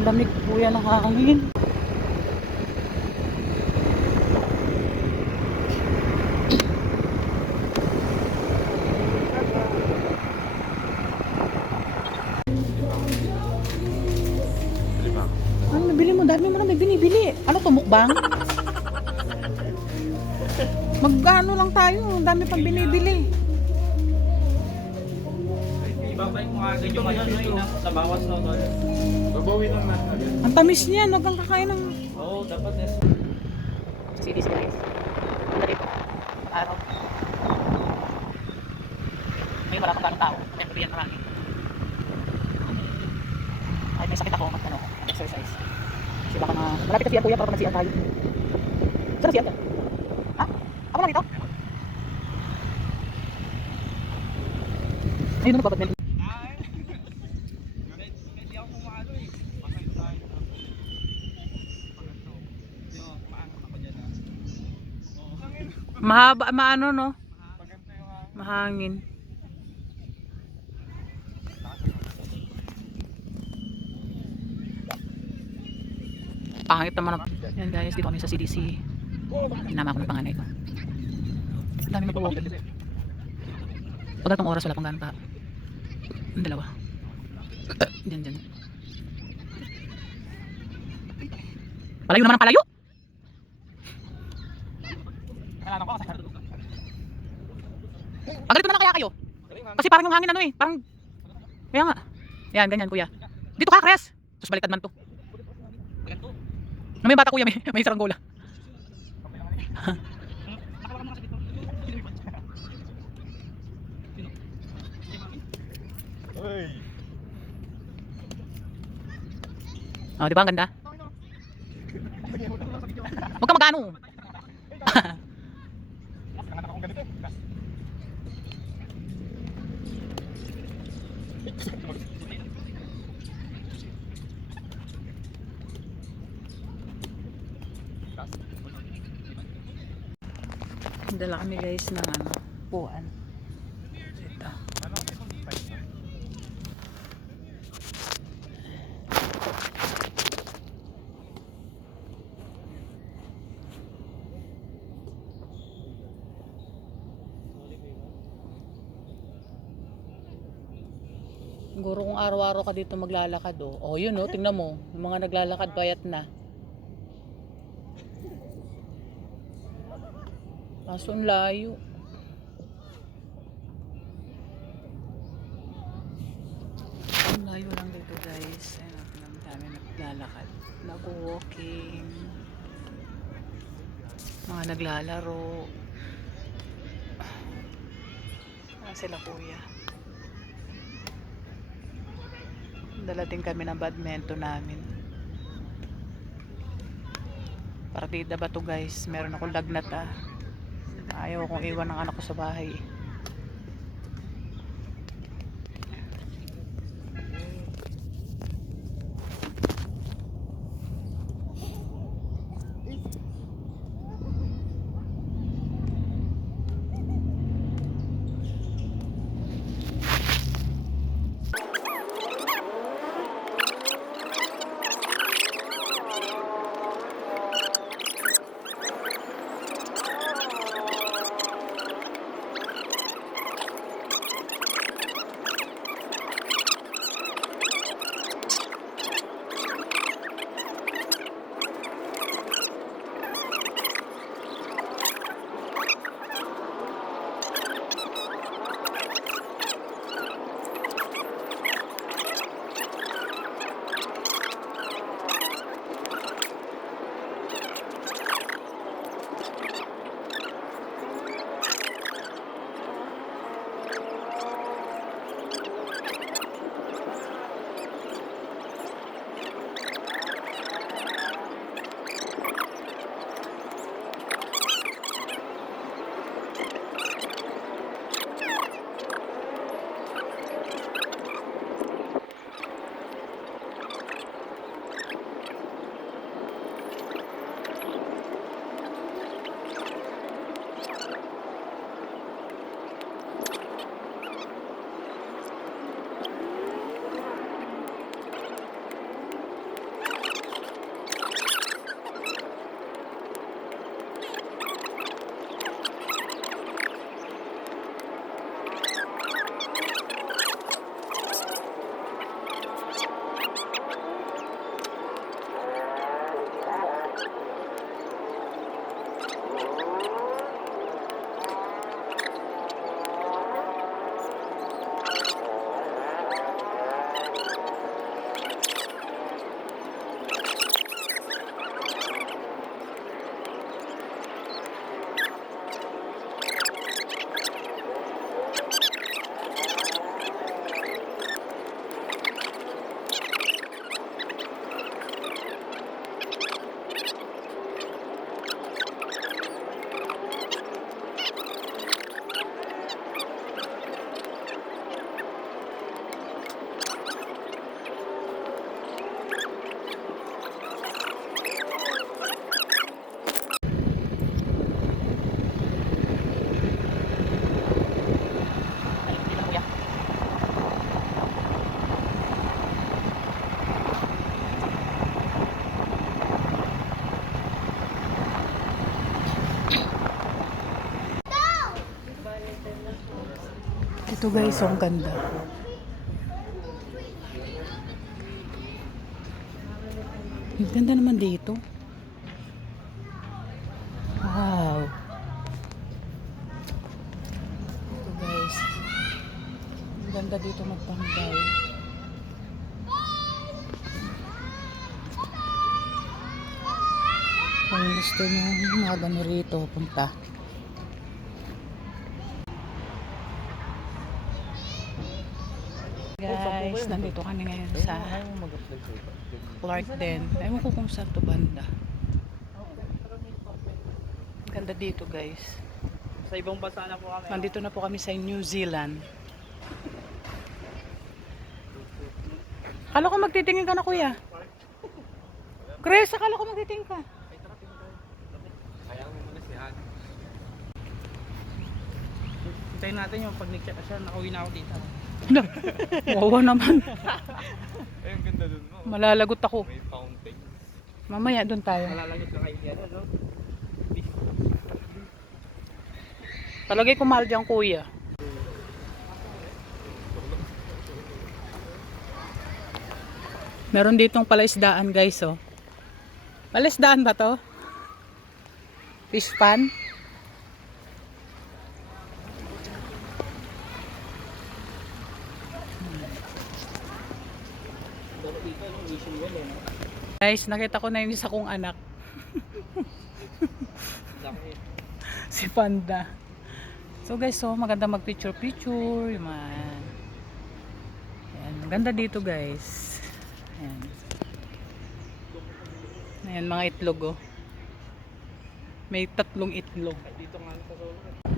Ang lamig po yan ng hangin. Ano nabili mo? Dami mo na may binibili. Ano to, mukbang? Mag-ano lang tayo. Ang dami pang binibili. Ibabalik mo agad yung ano sa bawas na tol. Babawi lang natin. Ang tamis niya. Huwag kang kakain ng... Oo, dapat eh. CDC guys. Ano dito? Araw. Ngayon wala pang ganong tao. Siyempre yan marami. Ay, may sakit ako. Ano, exercise. Kasi baka na... Malapit kasi yan kuya para pag nagsiyan tayo. Saan nagsiyan ka? Ha? Ako lang dito? Ayun na magbabadminton. Hindi ako kumalo eh. Pasay tayo. Maangat ako dyan ah. Mahaba, maano no? Mahangin. Pangit naman. Yan guys, dito kami sa CDC. Hinama ako ng panganay ko. Ang dami magpawag. Pag itong oras wala pang ganta. Ang dalawa. Diyan, diyan. Palayo naman ang palayo! Pagalito na lang kaya kayo. Kasi parang yung hangin ano eh. Parang... Kaya nga. Yan, ganyan kuya. Dito ka, Kres! Sus, baliktad man to. May bata kuya, may saranggola. Oh, di ba ang ganda? Huwag ka mag-ano. Dala kami guys ng ano, puan. Ito. Siguro kung araw-araw ka dito maglalakad oh. Oh, yun oh, tingnan mo. Yung mga naglalakad payat na. Kaso ang layo. Ang layo lang dito guys. Ayun, ang dami naglalakad. Nag-walking. Mga naglalaro. Sila kuya. Dala din kami ng badminton namin. Partida ba to guys? Meron akong lagnat ah. Ayaw kong iwan ng anak ko sa bahay. Ito guys, ang ganda. Ang ganda naman dito. Wow. Ito guys. Ang ganda dito magtambay. Kung gusto nyo mga gano rito, punta. Guys, nandito kami ngayon sa Clark din. Ewan ko kung saan to banda. Ganda dito guys. Sa ibang bansa na po kami. Nandito na po kami sa New Zealand. Akala ko magtitingin ka na kuya. Chris, akala ko magtitingin ka. Kaya mo muna si Han. Hintayin natin yung pag nag-check siya, nakauwi na ako dito. Wawa naman. Ay, ang ganda dun mo. Malalagot ako. May fountain. Mamaya doon tayo. Malalagot ka kay Diana, no? Talagay ko mahal dyan kuya. Meron ditong palaisdaan guys oh. Palaisdaan ba to? Fish pan? Guys, nakita ko na yung isa kong anak. Si Panda. So guys, so maganda mag picture-picture. Yan. Ayan, maganda dito guys. Ayan. Ayan, mga itlog oh. May 3 itlog. Dito nga sa solo.